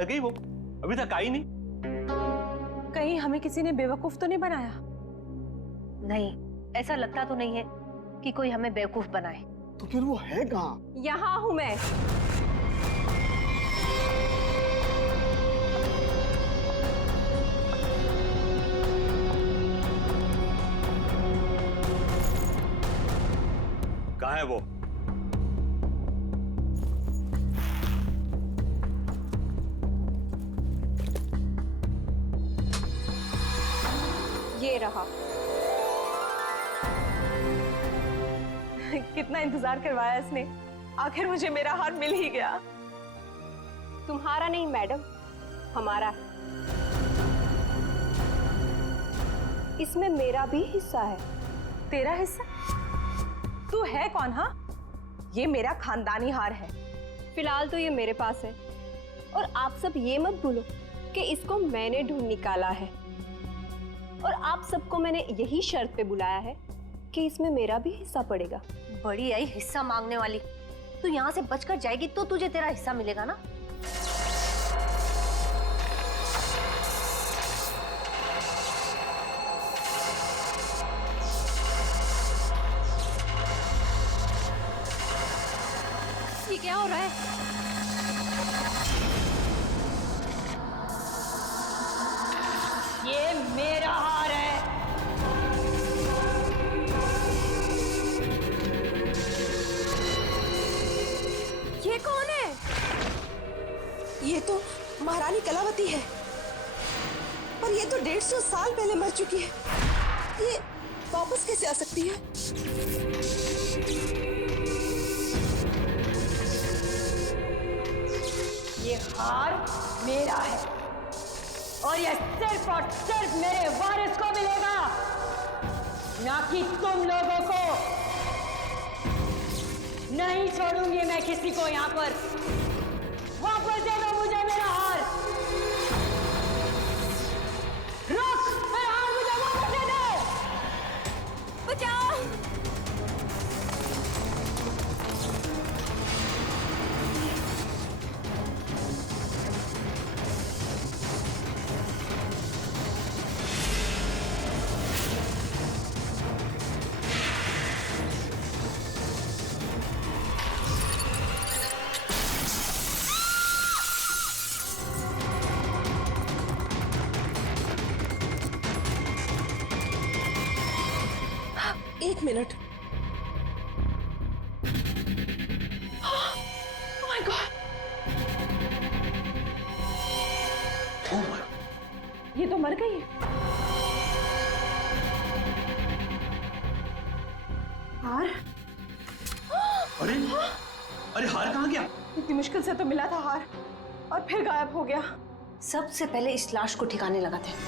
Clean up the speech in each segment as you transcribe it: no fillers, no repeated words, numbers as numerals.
रह गई वो? अभी तक आई नहीं। कहीं हमें किसी ने बेवकूफ तो नहीं बनाया? नहीं, ऐसा लगता तो नहीं है कि कोई हमें बेवकूफ बनाए। तो फिर वो है कहाँ? यहाँ हूं मैं। कहाँ है वो? ये रहा। कितना इंतजार करवाया इसने, आखिर मुझे मेरा हार मिल ही गया। तुम्हारा नहीं मैडम, हमारा है। इसमें मेरा भी हिस्सा है। तेरा हिस्सा? तू है कौन? हाँ, ये मेरा खानदानी हार है। फिलहाल तो ये मेरे पास है, और आप सब ये मत भूलो कि इसको मैंने ढूंढ निकाला है, और आप सबको मैंने यही शर्त पे बुलाया है कि इसमें मेरा भी हिस्सा पड़ेगा। बड़ी आई हिस्सा मांगने वाली। तू यहाँ से बचकर जाएगी तो तुझे तेरा हिस्सा मिलेगा ना। ये क्या हो रहा है? ये मेरा हार है। ये कौन है? ये तो महारानी कलावती है, पर ये तो 150 साल पहले मर चुकी है। ये वापस कैसे आ सकती है? ये हार मेरा है, और ये सिर्फ और सिर्फ मेरे वारिस को मिलेगा, ना कि तुम लोगों को। नहीं छोड़ूंगी मैं किसी को यहाँ पर। वापस दे दो मुझे मेरा हार। रुक, मेरा हार मुझे वापस दे दो। बचाओ! एक मिनट। Oh my God! ये तो मर गई है। हार? अरे अरे हार कहाँ गया? इतनी मुश्किल से तो मिला था हार, और फिर गायब हो गया। सबसे पहले इस लाश को ठिकाने लगाते हैं।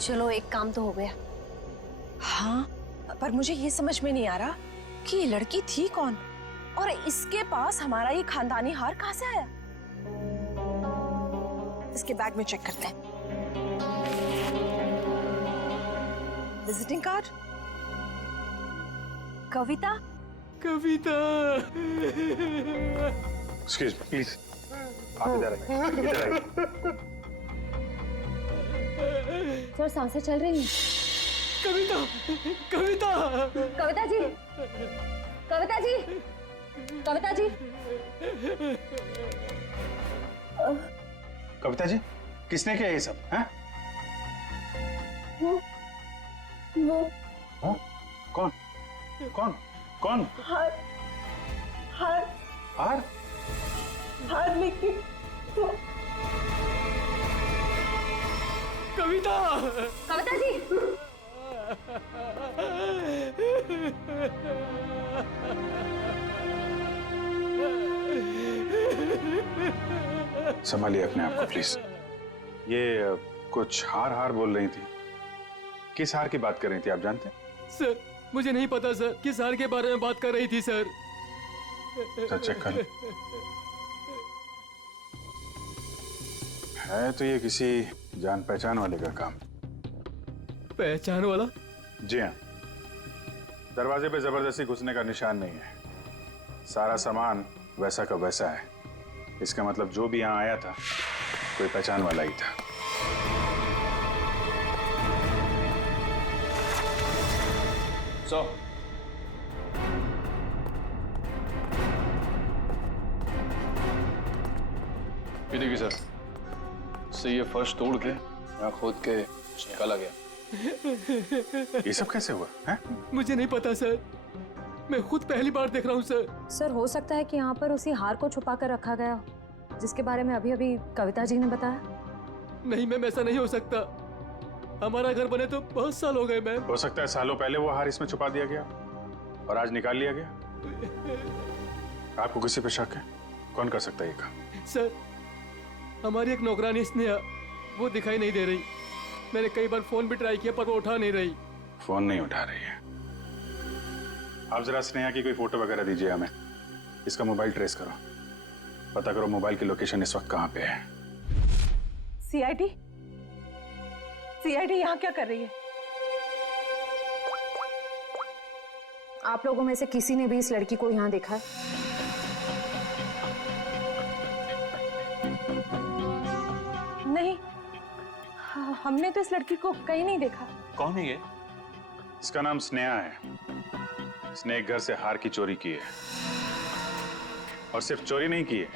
चलो, एक काम तो हो गया। हाँ, पर मुझे ये समझ में नहीं आ रहा कि ये लड़की थी कौन, और इसके पास हमारा ये खानदानी हार कहाँ से आया। इसके बैग में चेक करते हैं। Visiting card, Kavita. Kavita. Excuse me please, आप इधर आइए, इधर आइए। सर, सांसें चल रही हैं। कविता, कविता, कविता जी, कविता जी, कविता जी। कविता जी, किसने किया ये सब? हैं? वो हाँ? कौन? कौन? कौन? हार हार हार? हार लेके कविता! कविता जी, संभालिए अपने आप को प्लीज। ये कुछ हार हार बोल रही थी। किस हार की बात कर रही थी, आप जानते हैं? सर, मुझे नहीं पता सर, किस हार के बारे में बात कर रही थी सर। सर चेक कर। है तो ये किसी जान पहचान वाले का काम। पहचान वाला? जी हाँ, दरवाजे पे जबरदस्ती घुसने का निशान नहीं है। सारा सामान वैसा का वैसा है। इसका मतलब जो भी यहाँ आया था कोई पहचान वाला ही था। ये देखिए सर, इससे ये फर्श तोड़ के यहाँ खोद के कुछ निकाला गया। ये सब कैसे हुआ है? मुझे नहीं पता सर, मैं खुद पहली बार देख रहा हूँ सर। सर हो सकता है कि यहाँ पर उसी हार को छुपा कर रखा गया हो, जिसके बारे में अभी अभी कविता जी ने बताया। नहीं मैम, ऐसा नहीं हो सकता। हमारा घर बने तो बहुत साल हो गए मैम। हो सकता है सालों पहले वो हार इसमें छुपा दिया गया और आज निकाल लिया गया। आपको किसी पे शक है? कौन कर सकता है ये काम? सर, हमारी एक नौकरानी स्नेहा, वो दिखाई नहीं दे रही। मैंने कई बार फोन भी ट्राई किया पर वो उठा नहीं रही। फोन नहीं उठा रही है। आप जरा स्नेहा की कोई फोटो वगैरह दीजिए हमें। इसका मोबाइल ट्रेस करो, पता करो मोबाइल की लोकेशन इस वक्त कहाँ पे है। सीआईडी यहाँ क्या कर रही है? आप लोगों में से किसी ने भी इस लड़की को यहाँ देखा है? नहीं, हमने तो इस लड़की को कहीं नहीं देखा। कौन है ये? इसका नाम स्नेहा है। इसने एक घर से हार की चोरी की है और सिर्फ चोरी नहीं की है,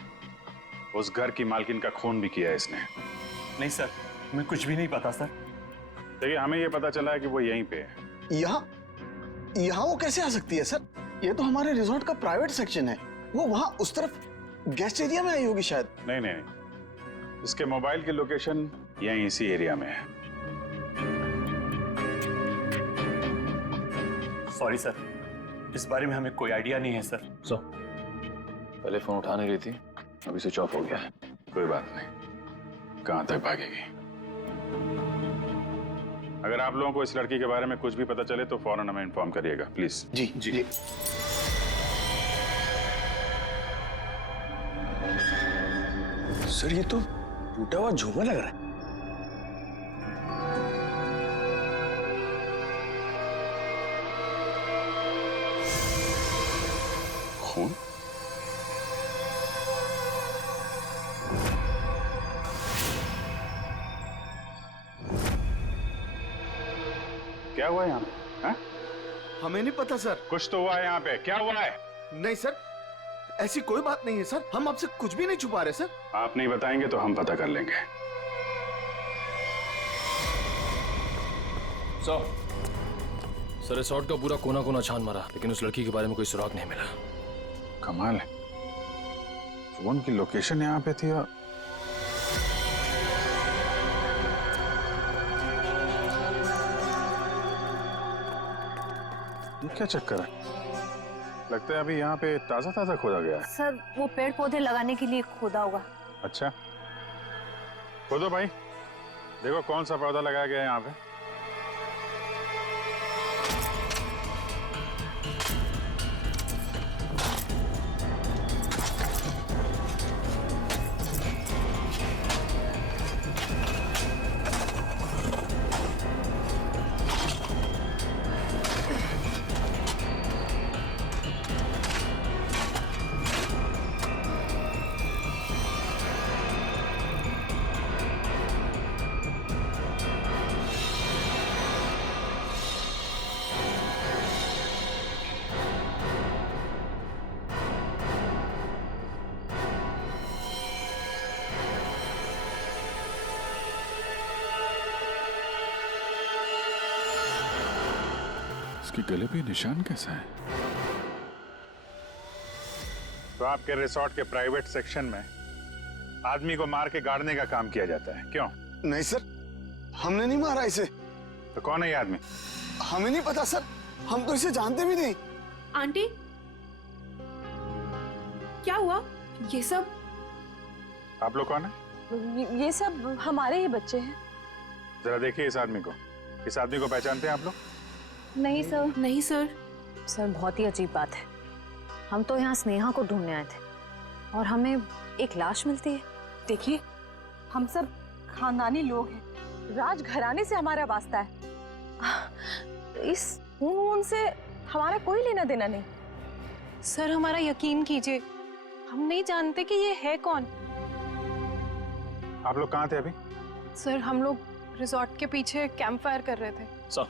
उस घर की मालकिन का खून भी किया है इसने। नहीं सर, हमें कुछ भी नहीं पता सर। देखिए, हमें ये पता चला है कि वो यहीं पे है। यहाँ वो कैसे आ सकती है सर? ये तो हमारे रिजॉर्ट का प्राइवेट सेक्शन है। वो वहाँ उस तरफ गेस्ट एरिया में आई होगी शायद। नहीं नहीं, इसके मोबाइल की लोकेशन यहीं इसी एरिया में है। सॉरी सर, इस बारे में हमें कोई आइडिया नहीं है सर। पहले फोन उठा नहीं रही थी, अभी स्विच ऑफ हो गया है। कोई बात नहीं, कहाँ तक भागेगी। अगर आप लोगों को इस लड़की के बारे में कुछ भी पता चले तो फौरन हमें इन्फॉर्म करिएगा प्लीज। Ji ji. सर ये तो टूटा हुआ झूमर लग रहा है। खून? क्या हुआ यहाँ पे? हाँ? हमें नहीं पता सर। कुछ तो हुआ है यहाँ पे। क्या हुआ है? नहीं सर, ऐसी कोई बात नहीं है सर। हम आपसे कुछ भी नहीं छुपा रहे सर। आप नहीं बताएंगे तो हम पता कर लेंगे। सर, रिसोर्ट का पूरा कोना कोना छान मारा, लेकिन उस लड़की के बारे में कोई सुराग नहीं मिला। कमाल है, फोन की लोकेशन यहाँ पे थी और ये क्या चक्कर है? लगता है अभी यहाँ पे ताजा ताजा खोदा गया है। सर, वो पेड़ पौधे लगाने के लिए खोदा होगा। अच्छा, खोदो भाई, देखो कौन सा पौधा लगाया गया है यहाँ पे। इसके गले पे निशान कैसा है? तो आपके रिसोर्ट के प्राइवेट सेक्शन में आदमी को मार के गाड़ने का काम किया जाता है, क्यों? नहीं सर, हमने नहीं मारा इसे। तो कौन है ये आदमी? हमें नहीं पता सर, हम तो इसे जानते भी नहीं। आंटी, क्या हुआ? ये सब? आप लोग कौन है? ये सब हमारे ही बच्चे हैं। जरा देखिए इस आदमी को। इस आदमी को पहचानते हैं आप लोग? नहीं सर। नहीं सर। सर बहुत ही अजीब बात है। हम तो यहाँ स्नेहा को ढूंढने आए थे और हमें एक लाश मिलती है। देखिए, हम सब खानदानी लोग हैं, राजघराने से हमारा वास्ता है। इस खून से हमारा कोई लेना देना नहीं। सर हमारा यकीन कीजिए, हम नहीं जानते कि ये है कौन। आप लोग कहाँ थे अभी? सर हम लोग रिजॉर्ट के पीछे कैंप फायर कर रहे थे। सर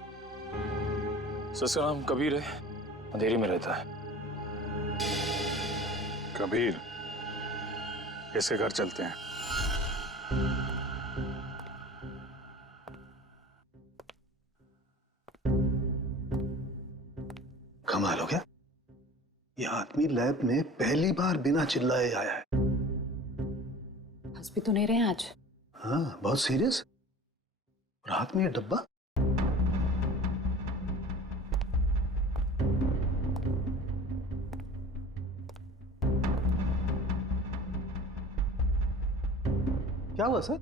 इसका नाम कबीर है, अंधेरी में रहता है। कबीर, इसके घर चलते हैं। कमाल हो गया, ये आदमी लैब में पहली बार बिना चिल्लाए आया है। हंस भी तो नहीं रहे आज। हाँ, बहुत सीरियस। और हाथ में ये डब्बा। क्या हुआ सर?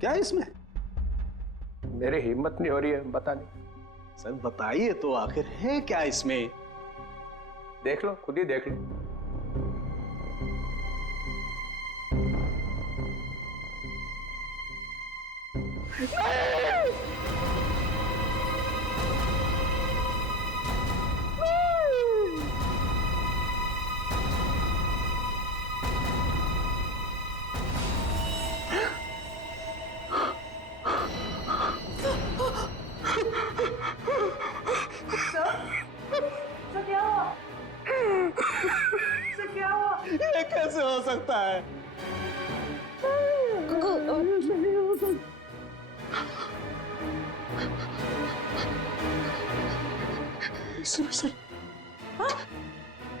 क्या है इसमें? मेरी हिम्मत नहीं हो रही है बताने। सर बताइए तो, आखिर है क्या इसमें? देख लो, खुद ही देख लो। ये कैसे हो सकता है?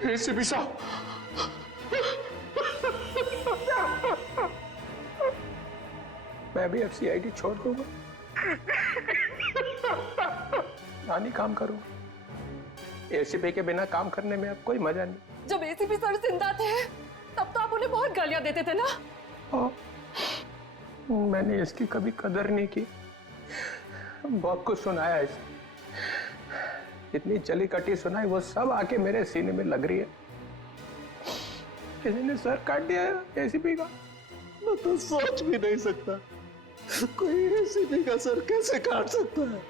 एसीपी साहब, मैं भी अब सीआईडी छोड़ दूंगा, नानी काम करूंगा। एसीपी के बिना काम करने में अब कोई मजा नहीं। जब एसीपी सर जिंदा थे तब तो आप उन्हें बहुत गालियां देते थे ना। मैंने इसकी कभी कदर नहीं की। बहुत कुछ सुनाया इसे, इतनी चली कटी सुनाई, वो सब आके मेरे सीने में लग रही है। किसी ने सर काट दिया है एसीपी का। मैं तो सोच भी नहीं सकता, कोई एसीपी का सर कैसे काट सकता है?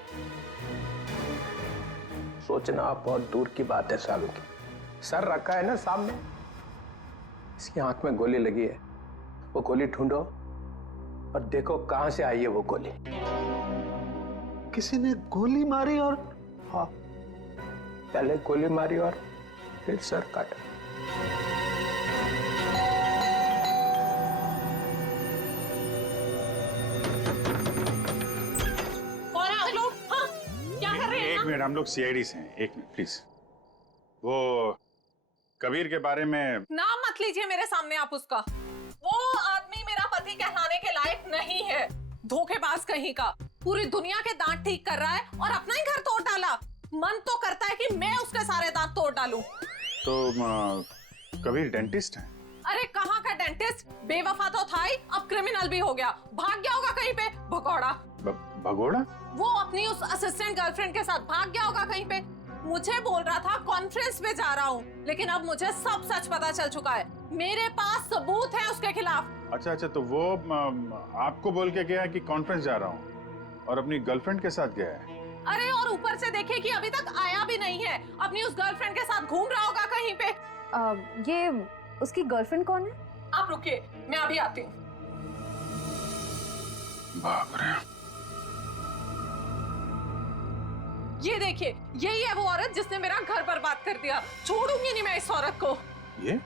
सोचना आप बहुत दूर की बात है सालू की। सर रखा है ना सामने, इसकी आंख में गोली लगी है। वो गोली ढूंढो और देखो कहां से आई है वो गोली। किसी ने गोली मारी और? हाँ, पहले गोली मारी और फिर सर काटा। और आप लोग हाँ क्या कर रहे हैं? एक मिनट, हम लोग सीआईडी से हैं। एक मिनट प्लीज। वो कबीर के बारे में नाम मत लीजिए मेरे सामने आप उसका। वो आदमी मेरा पति कहलाने के लायक नहीं है। धोखेबाज कहीं का, पूरी दुनिया के दांत ठीक कर रहा है और अपना ही घर तोड़ डाला। मन तो करता है कि मैं उसके सारे दांत तोड़ डालूं। तो कबीर डेंटिस्ट है? अरे कहाँ का डेंटिस्ट, बेवफा तो था ही, अब क्रिमिनल भी हो गया। भाग गया होगा कहीं पे, भगौड़ा। भगोड़ा? वो अपनी उस असिस्टेंट गर्लफ्रेंड के साथ भाग गया होगा कहीं पे। मुझे बोल रहा था कॉन्फ्रेंस पे जा रहा हूँ, लेकिन अब मुझे सब सच पता चल चुका है। मेरे पास सबूत है उसके खिलाफ। अच्छा, तो वो आपको बोल के गया कि कॉन्फ्रेंस जा रहा हूँ और अपनी गर्लफ्रेंड के साथ गया है? अरे और ऊपर से देखिए कि अभी तक आया भी नहीं है, अपनी उस गर्लफ्रेंड के साथ घूम रहा होगा कहीं पे। ये उसकी गर्लफ्रेंड कौन है? आप रुकिए, मैं अभी आती हूँ। बाप रे। ये देखिए, यही है वो औरत जिसने मेरा घर बर्बाद कर दिया। छोड़ूंगी नहीं मैं इस औरत को। ये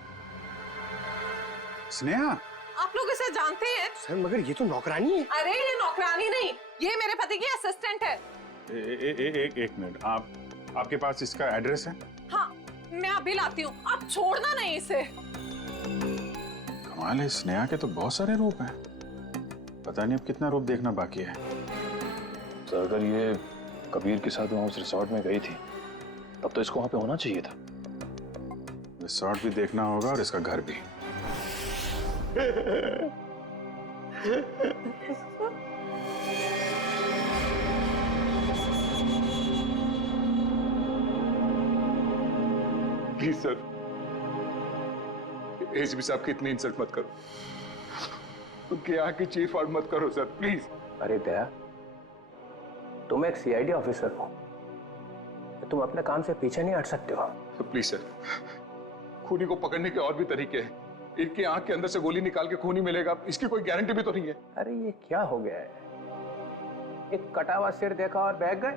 स्नेहा? आप लोग इसे जानते हैं? सर मगर ये तो नौकरानी है। अरे ये नौकरानी नहीं, ये मेरे पति की असिस्टेंट है। एक मिनट, आपके पास इसका एड्रेस है? हाँ, मैं अभी लाती हूँ, आप छोड़ना नहीं इसे। कमाल है, स्नेहा के तो बहुत सारे रूप हैं। पता नहीं अब कितना रूप देखना बाकी है। सर अगर ये कबीर के साथ वहाँ उस रिसोर्ट में गई थी तब तो इसको वहाँ पे होना चाहिए था। रिसोर्ट भी देखना होगा और इसका घर भी। प्लीज सर, एसीपी साहब की इतनी इंसल्ट मत करो। उनकी यहाँ की चीफ आउट मत करो सर प्लीज। अरे दया, तुम एक सीआईडी ऑफिसर हो, तुम अपने काम से पीछे नहीं हट सकते हो। प्लीज सर, खूनी को पकड़ने के और भी तरीके हैं। इनकी आंख के अंदर से गोली निकाल के खूनी मिलेगा, इसकी कोई गारंटी भी तो नहीं है। अरे ये क्या हो गया है? एक कटा हुआ सिर देखा और बह गए।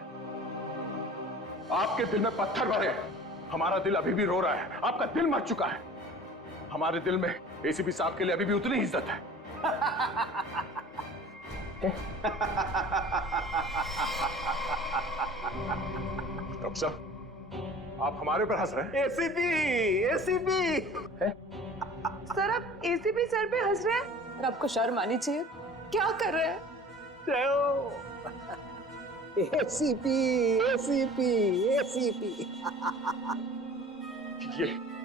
आपके दिल में पत्थर भरे हैं, हमारा दिल अभी भी रो रहा है। आपका दिल मर चुका है, हमारे दिल में एसीपी साहब के लिए अभी भी उतनी ही इज्जत है। डॉक्टर साहब, आप हमारे ऊपर हंस रहे हैं? एसीपी सर, आप एसीपी सर पे हंस रहे हैं? और आपको शर्म आनी चाहिए। क्या कर रहे हैं? एसीपी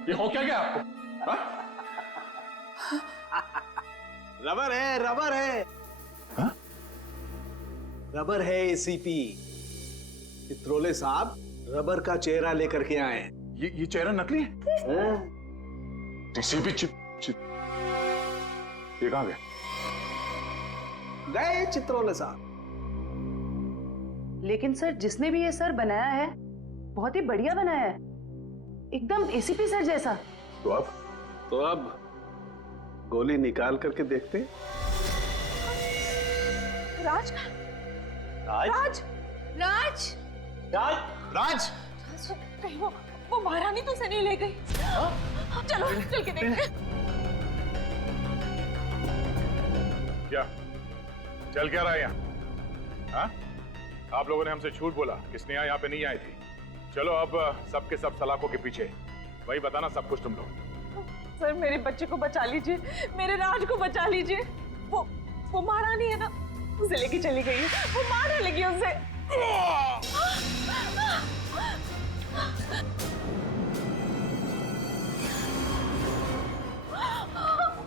ये हो क्या गया आपको? हा? रबर है हा? रबर है एसीपी। चित्रोले साहब रबर का चेहरा लेकर के आए हैं। ये चेहरा नकली है? एसीपी ये कहां गए? गए चित्रोले साहब। लेकिन सर, जिसने भी ये सर बनाया है बहुत ही बढ़िया बनाया है, एकदम एसीपी सर जैसा। तो अब गोली निकाल करके देखते हैं। राज राज राज राज राज राज कहीं वो महारानी तो से नहीं ले गई? चलो चल के देखते हैं। क्या चल क्या रहा है यहाँ? हाँ? आप लोगों ने हमसे झूठ बोला कि स्नेहा यहाँ पे नहीं आई थी। चलो अब सबके सब सलाखों के पीछे, वही बताना सब कुछ तुम लोग। सर, मेरे बच्चे को बचा लीजिए, मेरे राज को बचा लीजिए। वो महारानी है ना, उसे लेके चली गई है, वो मारने लगी उसे।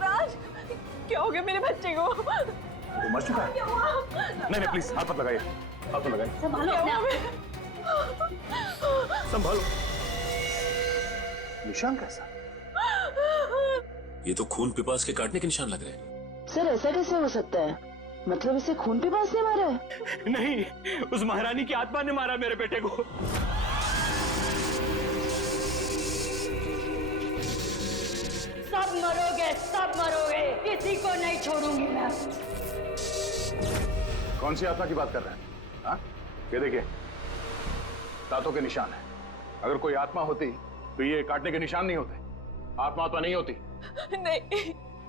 राज, क्या हो गया मेरे बच्चे को? वो मर चुका है? नहीं प्लीज हाथ मत लगाइए, हाथ मत लगाइए। संभालो अपने आप। संभालो। निशान कैसा? ये तो खून पिपास के काटने के निशान लग रहे हैं। सर, ऐसा कैसे हो सकता है? मतलब इसे खून पे पास ने मारा है? नहीं, उस महारानी की आत्मा ने मारा मेरे बेटे को। सब मरोगे, सब मरोगे, किसी को नहीं छोड़ूंगी मैं। कौन सी आत्मा की बात कर रहे हैं? हाँ? ये देखिए, दांतों के निशान है। अगर कोई आत्मा होती तो ये काटने के निशान नहीं होते। आत्मा तो नहीं होती। नहीं,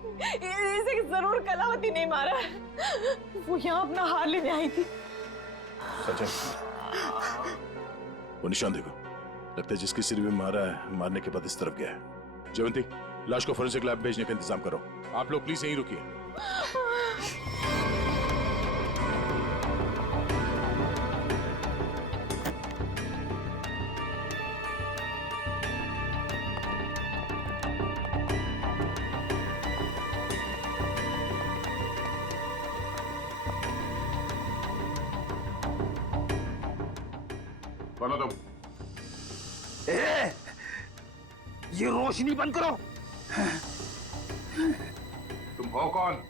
इसे जरूर कलावती ने मारा है। वो यहाँ अपना हार लेने आई थी। सच है? वो निशान देखो, लगता है जिसके सिर में मारा है, मारने के बाद इस तरफ गया है। जयवंती, लाश को फोरेंसिक लैब भेजने का इंतजाम करो। आप लोग प्लीज यहीं रुकिए। बोलो तुम। ये रोशनी बंद करो। तुम हो कौन?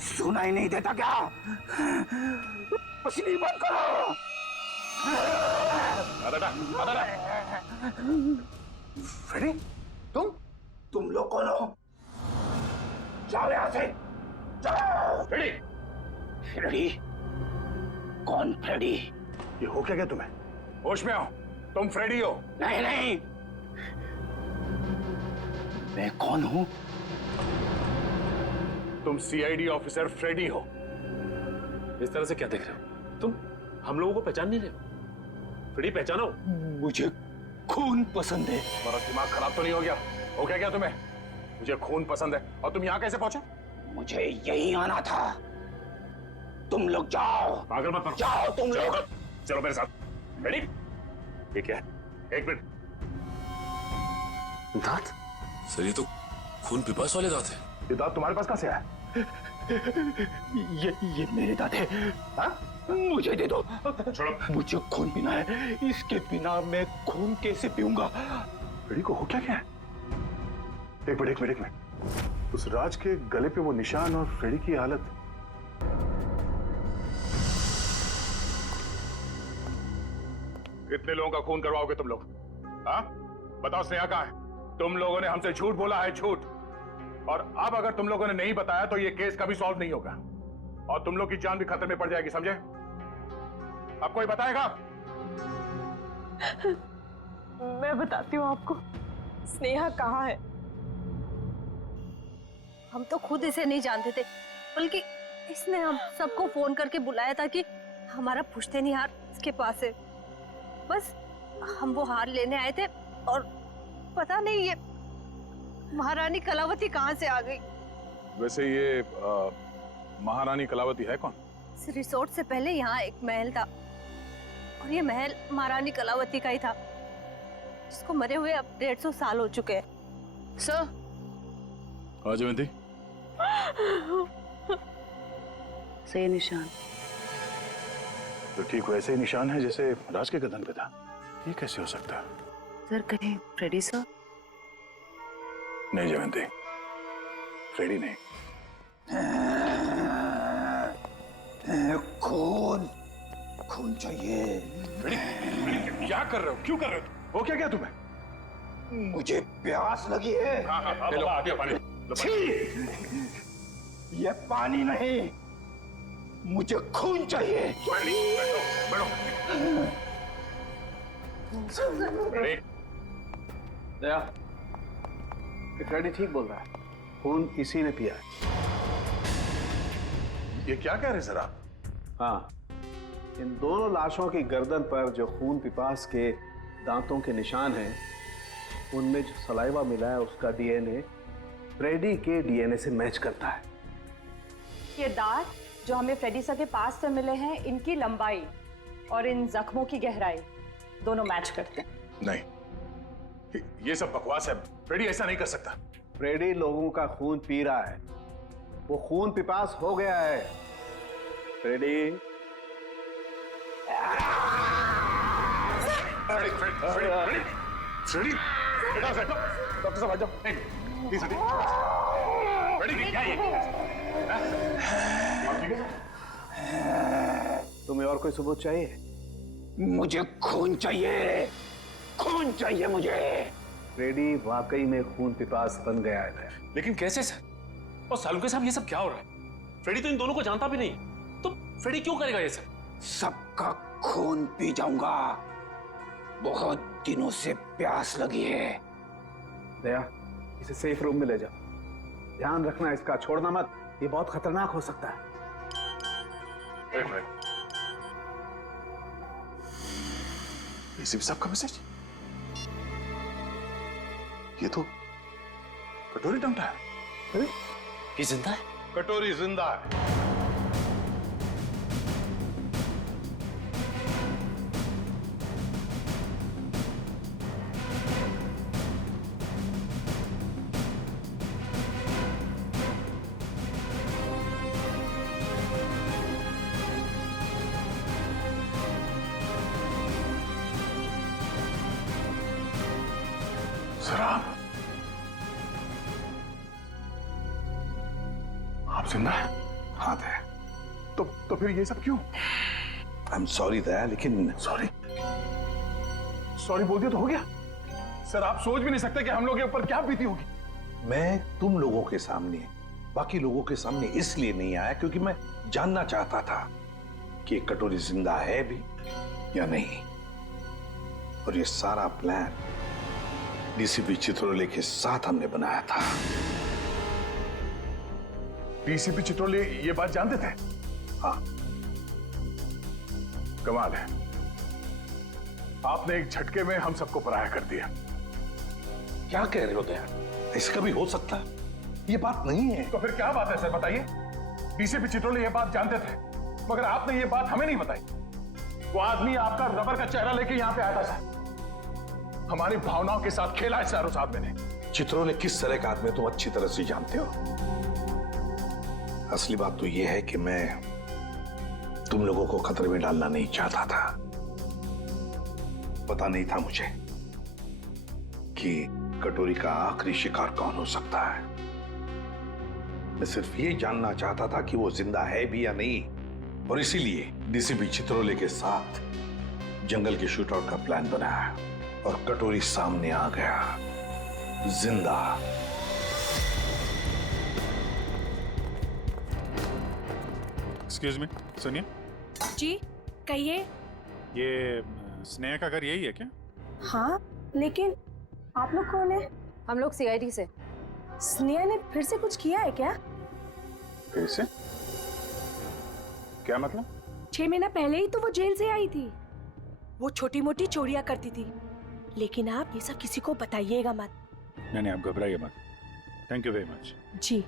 सुनाई नहीं देता क्या? रोशनी बंद करो। फ्रेडी, तुम लोग कौन हो? जाओ यहां से, जाओ। Freddy, Freddy? कौन फ्रेडी? ये हो क्या गया तुम्हें? होश में आओ, तुम फ्रेडी हो? नहीं, मैं कौन हूं? तुम सीआईडी ऑफिसर फ्रेडी हो। इस तरह से क्या देख रहे हो तुम? हम लोगों को पहचान नहीं रहे हो? फ्रेडी पहचानो। मुझे खून पसंद है। तुम्हारा दिमाग खराब तो नहीं हो गया? हो क्या तुम्हें? मुझे खून पसंद है और तुम यहाँ कैसे पहुंचे? मुझे यहीं आना था। तुम लोग जाओ। पागल मत बनो। जाओ तुम लोग। चलो मेरे साथ। रेडी? ठीक है, एक मिनट। दांत? सर, ये तो खून पिपास वाले दांत हैं। ये दांत तुम्हारे पास कहां से आया? ये मेरे दांत है। हाँ? मुझे दे दो। छोड़ो। मुझे खून पीना है, इसके बिना मैं खून कैसे पीऊंगा? रेडी को हो क्या? एक मिनट। उस राज के गले पे वो निशान और फ्रेडी की हालत। कितने लोगों का खून करवाओगे तुम लोग? हाँ, बताओ स्नेहा कहाँ है? तुम लोगों ने हमसे झूठ बोला है, झूठ। और अब अगर तुम लोगों ने नहीं बताया तो ये केस कभी सॉल्व नहीं होगा और तुम लोग की जान भी खतरे में पड़ जाएगी, समझे? अब कोई बताएगा? मैं बताती हूँ आपको स्नेहा कहाँ है। हम तो खुद इसे नहीं जानते थे, बल्कि इसने हम सबको फोन करके बुलाया था कि हमारा पुश्तैनी हार इसके पास है। बस हम वो हार लेने आए थे और पता नहीं ये महारानी कलावती कहाँ से आ गई। वैसे ये महारानी कलावती है कौन? इस रिसोर्ट से पहले यहाँ एक महल था और ये महल महारानी कलावती का ही था, जिसको मरे हुए अब 150 साल हो चुके हैं। सर, हाँ जयंती, से निशान तो ठीक वैसे ही निशान है जैसे राज के गर्दन पे था। ये कैसे हो सकता है? सर, कहीं फ्रेडी सर? नहीं जयंती, फ्रेडी नहीं। खून, खून चाहिए। क्या कर रहे हो? क्यों कर रहे हो? हो क्या क्या तुम्हें? मुझे प्यास लगी है। हाँ हाँ हाँ, आ गया पानी। ये पानी नहीं, मुझे खून चाहिए। बैठो। दया, फ्रेडी ठीक बोल रहा है, खून इसी ने पिया है। ये क्या कह रहे सर आप? हाँ, इन दोनों लाशों की गर्दन पर जो खून पिपास के दांतों के निशान हैं, उनमें जो सलाइवा मिला है उसका डीएनए फ्रेडी के डीएनए से मैच करता है। ये दांत जो हमें फ्रेडी सर के पास से मिले हैं, इनकी लंबाई और इन जख्मों की गहराई दोनों मैच करते हैं। नहीं, ये सब बकवास है। फ्रेडी ऐसा नहीं कर सकता। फ्रेडी लोगों का खून पी रहा है, वो खून पिपास हो गया है। फ्रेडी, फ्रेडी, डॉक्टर साहब आ जाओ। फ्रेडी क्या तुम्हें और कोई सबूत चाहिए? मुझे खून चाहिए, खून चाहिए मुझे। फ्रेडी वाकई में खून पिपास बन गया है। लेकिन कैसे सर? और सालुके साहब, ये सब क्या हो रहा है? फ्रेडी तो इन दोनों को जानता भी नहीं, तो फ्रेडी क्यों करेगा ये सब? सबका खून पी जाऊंगा। बहुत दिनों से प्यास लगी है। दया, इसे सेफ रूम में ले जाओ। ध्यान रखना इसका, छोड़ना मत, ये बहुत खतरनाक हो सकता है। एसीपी साहब का मैसेज? ये तो कटोरी टंगटा है। ये जिंदा है? कटोरी जिंदा है। सर आप जिंदा है? हाँ दया। तो फिर ये सब क्यों? आई एम सॉरी दया, लेकिन सॉरी बोल दिया तो हो गया। सर आप सोच भी नहीं सकते कि हम लोग के ऊपर क्या बीती होगी। मैं तुम लोगों के सामने, बाकी लोगों के सामने इसलिए नहीं आया क्योंकि मैं जानना चाहता था कि ये कटोरी जिंदा है भी या नहीं। और ये सारा प्लान डीसीपी चित्रोले के साथ हमने बनाया था। डीसीपी चित्रोले ये बात जानते थे? हाँ। कमाल है, आपने एक झटके में हम सबको पराया कर दिया। क्या कह रहे हो दया? ऐसा कभी हो सकता है? ये बात नहीं है। तो फिर क्या बात है सर, बताइए। डीसीपी चित्रोले ये बात जानते थे, मगर आपने ये बात हमें नहीं बताई। वो आदमी आपका रबर का चेहरा लेके यहाँ पे आया था सर। हमारी भावनाओं के साथ खेला है सर उस आदमी ने। चित्रोले किस तरह का आदमी तुम अच्छी तरह से जानते हो। असली बात तो यह है कि मैं तुम लोगों को खतरे में डालना नहीं चाहता था। पता नहीं था मुझे कि कटोरी का आखिरी शिकार कौन हो सकता है। मैं सिर्फ ये जानना चाहता था कि वो जिंदा है भी या नहीं, और इसीलिए डीसीपी चित्रोले के साथ जंगल के शूटआउट का प्लान बनाया और कटोरी सामने आ गया जिंदा। एक्सक्यूज मी, सुनिए। जी कहिए। ये स्नेहा का घर यही है क्या? हाँ, लेकिन आप लोग कौन है? हम लोग सीआईडी से। स्नेहा ने फिर से कुछ किया है क्या? फिर से? क्या मतलब? 6 महीना पहले ही तो वो जेल से आई थी। वो छोटी मोटी चोरियां करती थी, लेकिन आप ये सब किसी को बताइएगा मत। नहीं, आप घबराइए मत। Thank you very much. जी।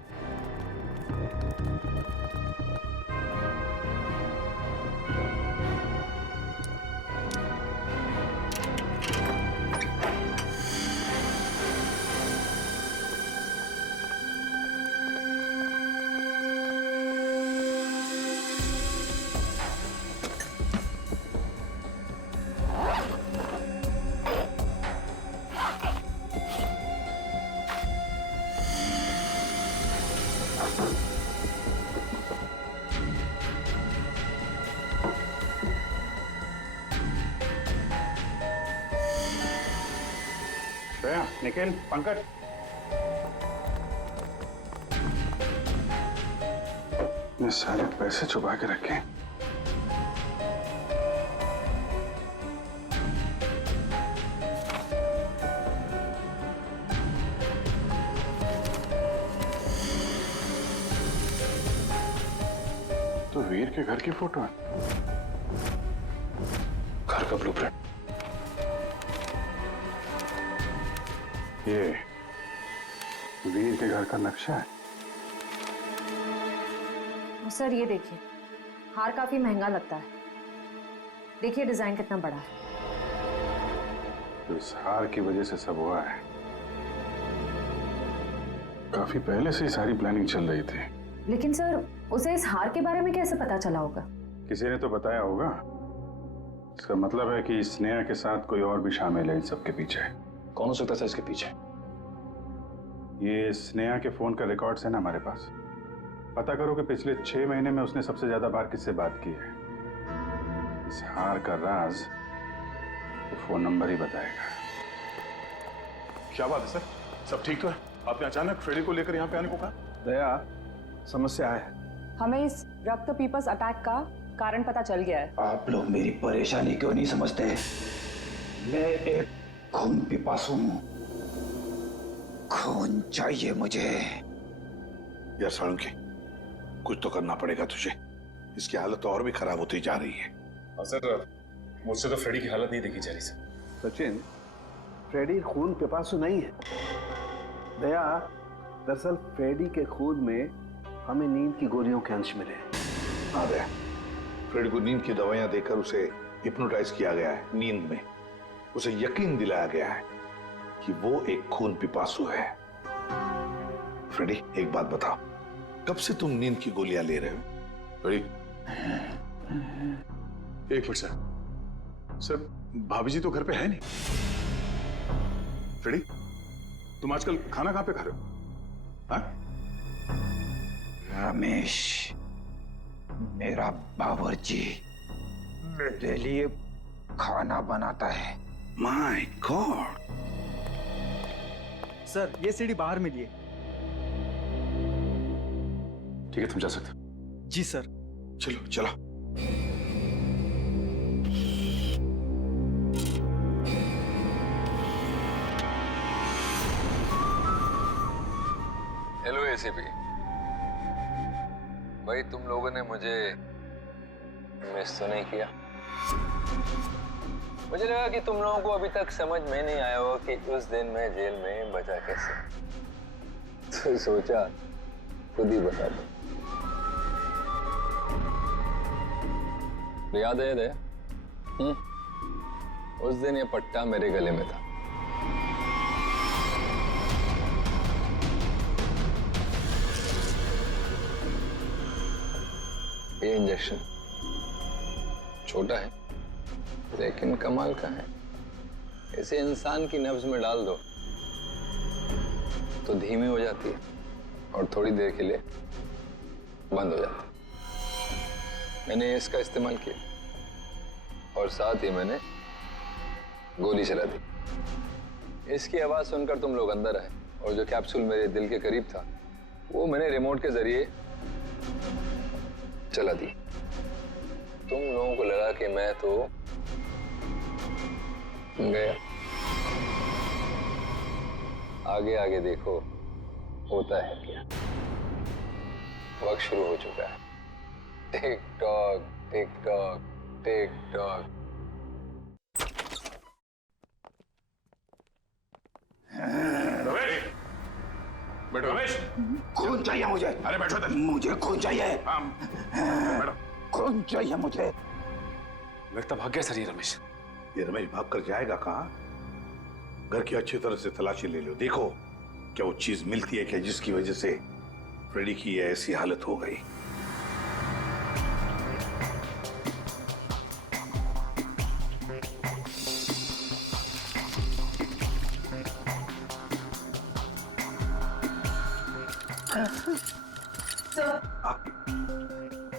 निखिल, पंकज, ये सारे पैसे छुपा के रखे। तो वीर के घर की फोटो है, घर का ब्लूप्रिंट। ये वीर के घर का नक्शा है। सर ये देखिए, हार काफी महंगा लगता है। देखिए डिजाइन कितना बड़ा है। तो इस हार की वजह से सब हुआ है। काफी पहले से ही सारी प्लानिंग चल रही थी। लेकिन सर, उसे इस हार के बारे में कैसे पता चला होगा? किसी ने तो बताया होगा। इसका मतलब है कि स्नेहा के साथ कोई और भी शामिल है इन सब के पीछे। कौन हो सकता है इसके पीछे? ये स्नेहा के फोन का रिकॉर्ड्स है ना हमारे पास। पता करो कि पिछले 6 महीने में उसने सबसे ज्यादा बार किससे बात की है। इस हार का राज तो फोन नंबर ही बताएगा। क्या बात है सर, सब ठीक तो है? आपने अचानक फ्रेडी को लेकर यहाँ पे आने को कहा? दया, समस्या है। हमें इस रक्त पीपस अटैक का कारण पता चल गया है। आप लोग मेरी परेशानी क्यों नहीं समझते? मैं एक खून पिपासु हूं। खून चाहिए मुझे। यार साळुंखे, कुछ तो करना पड़ेगा तुझे। इसकी हालत तो और भी खराब होती जा रही है। सर, मुझसे तो फ्रेडी की हालत नहीं देखी जा रही सर। सचिन, फ्रेडी खून पिपासु नहीं है। दया, दरअसल फ्रेडी के खून में हमें नींद की गोलियों के अंश मिले। हाँ दया, फ्रेडी को नींद की दवाइयां देकर उसे हिप्नोटाइज किया गया है। नींद में उसे यकीन दिलाया गया है कि वो एक खून पिपासु है। फ्रेडी, एक बात बताओ, कब से तुम नींद की गोलियां ले रहे हो? फ्रेडी, एक मिनट सर। सर, भाभी जी तो घर पे है नहीं। फ्रेडी, तुम आजकल खाना कहां पे खा रहे हो? हाँ? रमेश, मेरा बावर्ची मेरे लिए खाना बनाता है। My God. सर, ये सीढ़ी बाहर मिली है। ठीक है, तुम जा सकते हो। जी सर। चलो चलो। हेलो एसीपी भाई, तुम लोगों ने मुझे मिस तो नहीं किया? मुझे लगा कि तुम लोगों को अभी तक समझ में नहीं आया हो कि उस दिन मैं जेल में बचा कैसे, तो सोचा खुद ही बता दो। याद है दया? उस दिन ये पट्टा मेरे गले में था। ये इंजेक्शन छोटा है लेकिन कमाल का है। इसे इंसान की नब्ज में डाल दो तो धीमी हो जाती है और थोड़ी देर के लिए बंद हो जाता। मैंने इसका इस्तेमाल किया और साथ ही मैंने गोली चला दी। इसकी आवाज सुनकर तुम लोग अंदर आए और जो कैप्सूल मेरे दिल के करीब था वो मैंने रिमोट के जरिए चला दी। तुम लोगों को लगा कि मैं तो गया। आगे आगे देखो होता है क्या। वक्त शुरू हो चुका है। Tick tock tick tock tick tock. बैठो रमेश। खून चाहिए मुझे। अरे बैठो इधर। मुझे खून चाहिए। बैठो। खून चाहिए मुझे। लगता भाग गया सर ये रमेश। ये रमेश भाग कर जाएगा कहाँ? घर की अच्छी तरह से तलाशी ले लो, देखो क्या वो चीज मिलती है क्या जिसकी वजह से फ्रेडी की ऐसी हालत हो गई।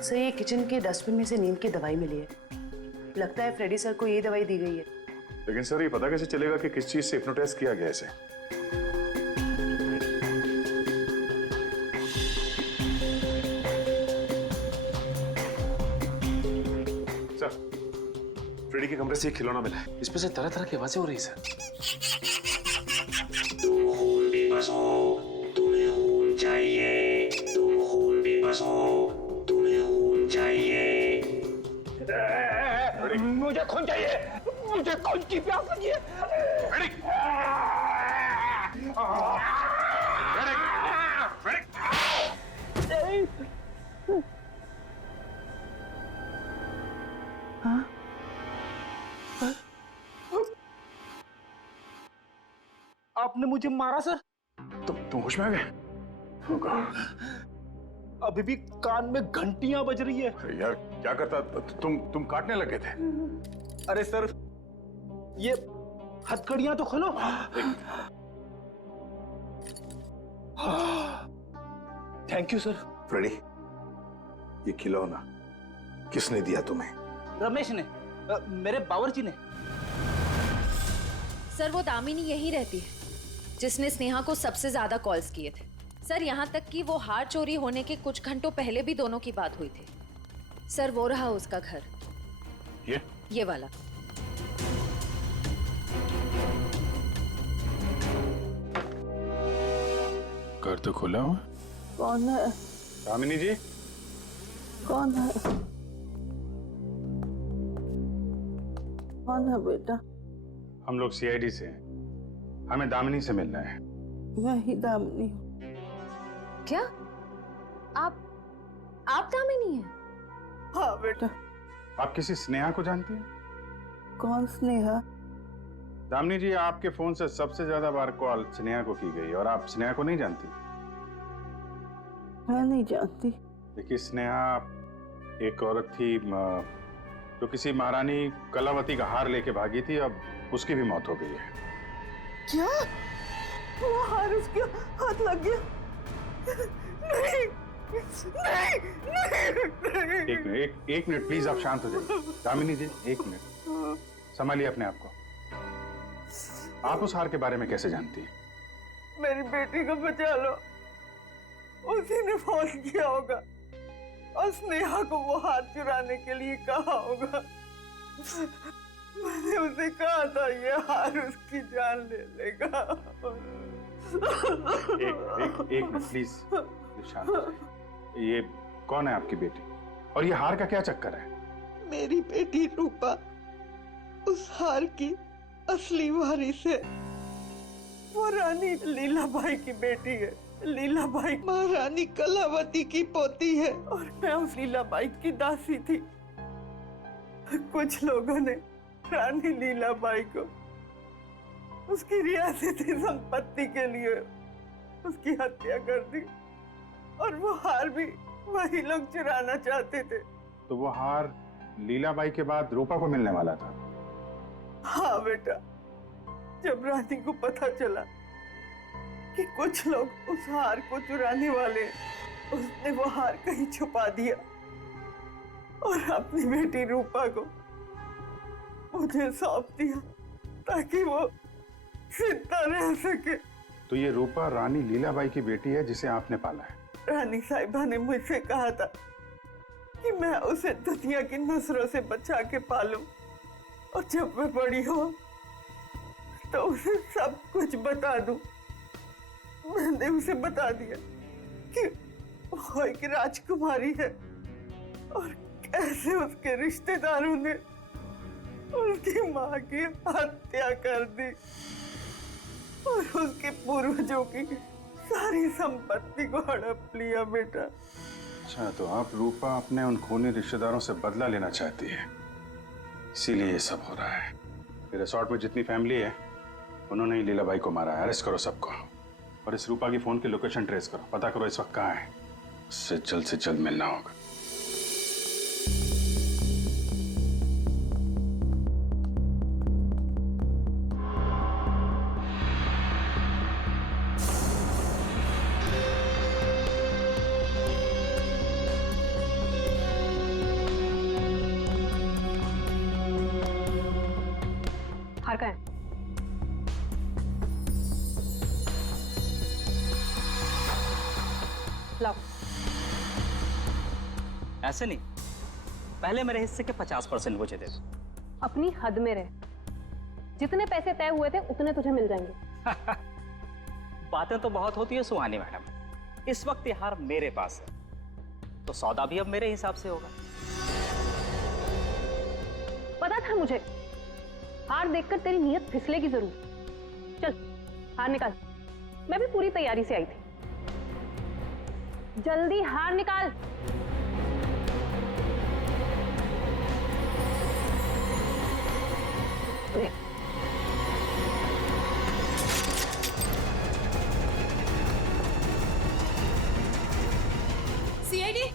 सर ये किचन के डस्टबिन में से नींद की दवाई मिली है। लगता है फ्रेडी सर को ये दवाई दी गई है। लेकिन सर ये पता कैसे चलेगा कि किस चीज से हिप्नोटाइज किया गया इसे? सर फ्रेडी के कमरे से एक खिलौना मिला है। इसमें से तरह तरह की आवाजें हो रही है सर। मुझे खून चाहिए। मुझे खून की प्यास लगी है। आपने मुझे मारा सर? तुम होश में आ गए? अभी भी कान में घंटियां बज रही है। यार क्या करता? तुम काटने लगे थे। अरे सर ये हथकड़ियां तो खोलो। Thank you sir. फ्रेडी ये खिलौना किसने दिया तुम्हें? रमेश ने, मेरे बावर्ची ने। सर वो दामिनी यहीं रहती है जिसने स्नेहा को सबसे ज्यादा कॉल्स किए थे। सर यहाँ तक कि वो हार चोरी होने के कुछ घंटों पहले भी दोनों की बात हुई थी। सर वो रहा उसका घर। ये वाला। घर तो खुला हुआ। कौन है? दामिनी जी। कौन है? कौन है बेटा? हम लोग सीआईडी से हैं। हमें दामिनी से मिलना है। यही दामिनी हूँ। क्या आप दामिनी हैं? हाँ बेटा। आप किसी स्नेहा को जानती हैं? कौन स्नेहा? दामिनी जी आपके फोन से सबसे ज्यादा बार कॉल स्नेहा को की गई और आप स्नेहा को नहीं जानती? मैं नहीं जानती। देखिए स्नेहा एक औरत थी जो किसी महारानी कलावती का हार लेके भागी थी। अब उसकी भी मौत हो गई है। क्या? वो हार उसके हाथ लग गया? नहीं, नहीं, एक मिनट प्लीज आप शांत हो जाइए। दामिनी जी एक मिनट संभालिए अपने आप को। आप उस हार के बारे में कैसे जानती हैं? मेरी बेटी को बचा लो। उसी ने फोन किया होगा और स्नेहा को वो हार चुराने के लिए कहा होगा। मैंने उसे कहा था ये हार उसकी जान ले लेगा। एक मिनट प्लीज शांत हो जाइए। ये कौन है आपकी बेटी और ये हार का क्या चक्कर है? मेरी बेटी रूपा उस हार की असली वारिस है। वो रानी लीलाबाई की बेटी है। लीलाबाई महारानी कलावती की पोती है और मैं उस लीलाबाई की दासी थी। कुछ लोगों ने रानी लीलाबाई को उसकी रियासती संपत्ति के लिए उसकी हत्या कर दी और वो हार भी वही लोग चुराना चाहते थे। तो वो हार लीलाबाई के बाद रूपा को मिलने वाला था? हाँ बेटा, जब रानी को पता चला कि कुछ लोग उस हार को चुराने वाले, उसने वो हार कहीं छुपा दिया और अपनी बेटी रूपा को मुझे सौंप दिया ताकि वो जिंदा रह सके। तो ये रूपा रानी लीलाबाई की बेटी है जिसे आपने पाला है? रानी साहिबा ने मुझसे कहा था कि मैं उसे दुनिया की नजरों से बचा के पालूं और जब मैं बड़ी हो तो उसे सब कुछ बता दूं। मैंने उसे बता दिया कि वो एक राजकुमारी है और कैसे उसके रिश्तेदारों ने उसकी माँ की हत्या कर दी और उसके पूर्वजों की सारी संपत्ति को हड़प लिया। बेटा, अच्छा, तो आप रूपा अपने उन खूनी रिश्तेदारों से बदला लेना चाहती है, इसीलिए ये सब हो रहा है। फिर रिसोर्ट में जितनी फैमिली है उन्होंने ही लीलाबाई को मारा है। अरेस्ट करो सबको और इस रूपा की फोन की लोकेशन ट्रेस करो, पता करो इस वक्त कहाँ है। उससे जल्द मिलना होगा। हार का है? लाओ। ऐसे नहीं, पहले मेरे हिस्से के 50% मुझे दे दो। अपनी हद में रह, जितने पैसे तय हुए थे उतने तुझे मिल जाएंगे। बातें तो बहुत होती है सुहानी मैडम, इस वक्त ये हार मेरे पास है तो सौदा भी अब मेरे हिसाब से होगा। पता था मुझे, हार देखकर तेरी नीयत फिसलेगी जरूर। चल हार निकाल, मैं भी पूरी तैयारी से आई थी। जल्दी हार निकाल। सीआईडी,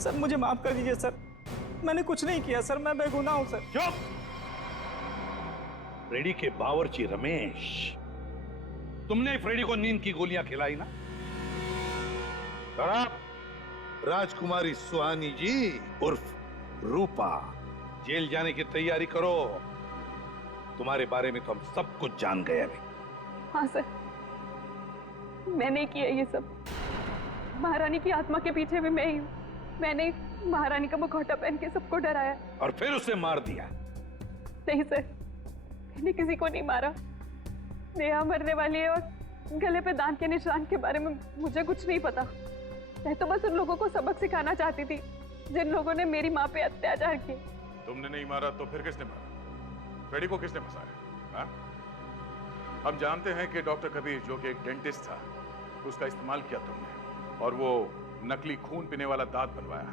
सर मुझे माफ कर दीजिए सर, मैंने कुछ नहीं किया सर, मैं बेगुनाह हूं सर। चुप! फ्रेडी के बावर्ची रमेश, तुमने फ्रेडी को नींद की गोलियां खिलाई ना? और आप राजकुमारी सुहानी जी उर्फ रूपा जेल जाने की तैयारी करो। तुम्हारे बारे में तो हम सब कुछ जान गए अभी। हाँ सर, मैंने किया ये सब। महारानी की आत्मा के पीछे भी मैं ही हूँ। मैंने महारानी का मुखौटा पहन के सबको डराया और फिर उसे मार दिया। नहीं सर, मैंने किसी को नहीं मारा। नेहा मरने वाली है और गले पे दांत के निशान के बारे में मुझे कुछ नहीं पता। मैं तो बस उन लोगों को सबक सिखाना चाहती थी जिन लोगों ने मेरी माँ पे अत्याचार किए। तुमने नहीं मारा तो फिर किसने मारा? फ्रेडी को किसने फंसाया? हाँ? हम जानते हैं कि डॉक्टर कबीर, जो कि एक डेंटिस्ट था, उसका इस्तेमाल किया तुमने और वो नकली खून पीने वाला दांत बनवाया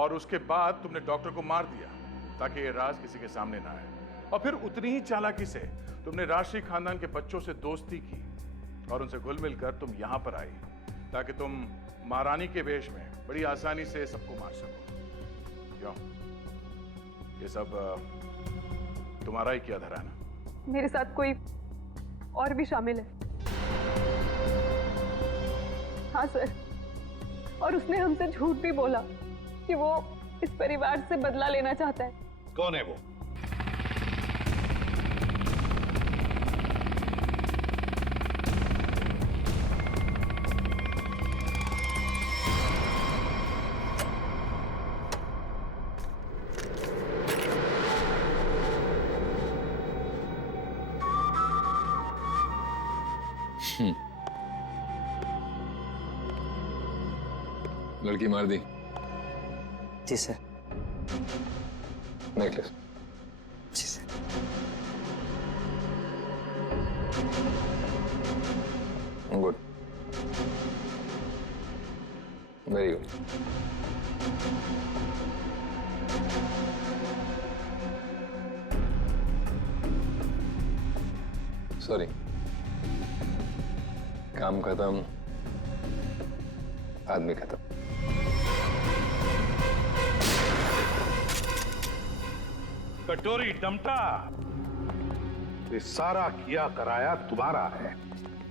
और उसके बाद तुमने डॉक्टर को मार दिया ताकि ये राज किसी के सामने ना आए। और फिर उतनी ही चालाकी से तुमने राष्ट्रीय खानदान के बच्चों से दोस्ती की और उनसे घुल मिलकर तुम यहाँ पर आई ताकि तुम महारानी के वेश में बड़ी आसानी से सबको मार सको। क्यों? ये सब तुम्हारा ही किया धरा ना? मेरे साथ कोई और भी शामिल है। हाँ सर, और उसने हमसे झूठ भी बोला कि वो इस परिवार से बदला लेना चाहता है। कौन है वो? लड़की मार दी? जी sir. Necklace good, very good. Sorry, काम खत्म, आदमी खत्म। कटोरी डमटा, ये सारा किया कराया तुम्हारा है,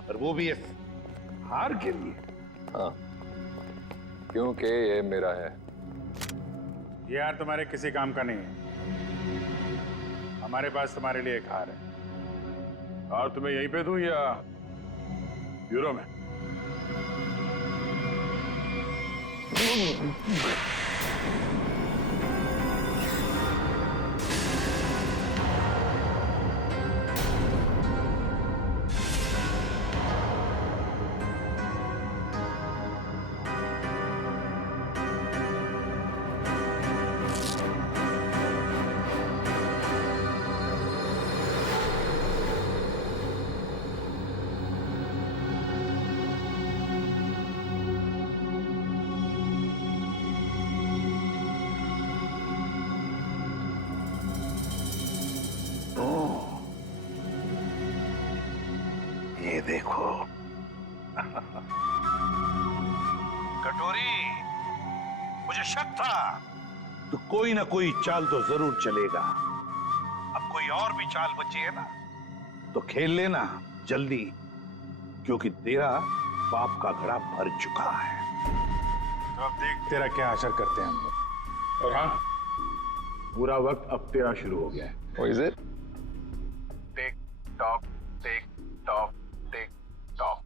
और वो भी इस हार के लिए। हाँ, क्योंकि ये मेरा है। ये हार तुम्हारे किसी काम का नहीं है। हमारे पास तुम्हारे लिए एक हार है। और तुम्हें यहीं पे दूं या ब्यूरो में? ये देखो कटोरी, मुझे शक था तो कोई ना कोई चाल तो जरूर चलेगा। अब कोई और भी चाल बची है ना तो खेल लेना जल्दी, क्योंकि तेरा पाप का घड़ा भर चुका है। तो अब देख तेरा क्या असर करते हैं हम लोग। और हाँ, पूरा वक्त अब तेरा शुरू हो गया है। What is it? Tick tock, tick tock, tick tock.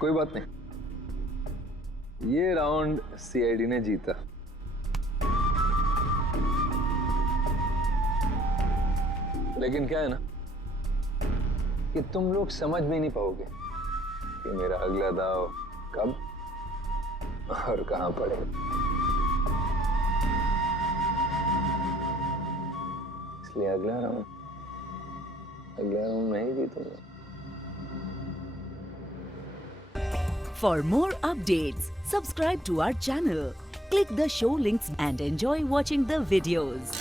कोई बात नहीं, ये राउंड सीआईडी ने जीता। लेकिन क्या है ना कि तुम लोग समझ भी नहीं पाओगे कि मेरा अगला दाव कब और कहां पड़ेगा। इसलिए अगला राउंड मैं ही जीतूंगा। For more updates, subscribe to our channel, click the show links and enjoy watching the videos.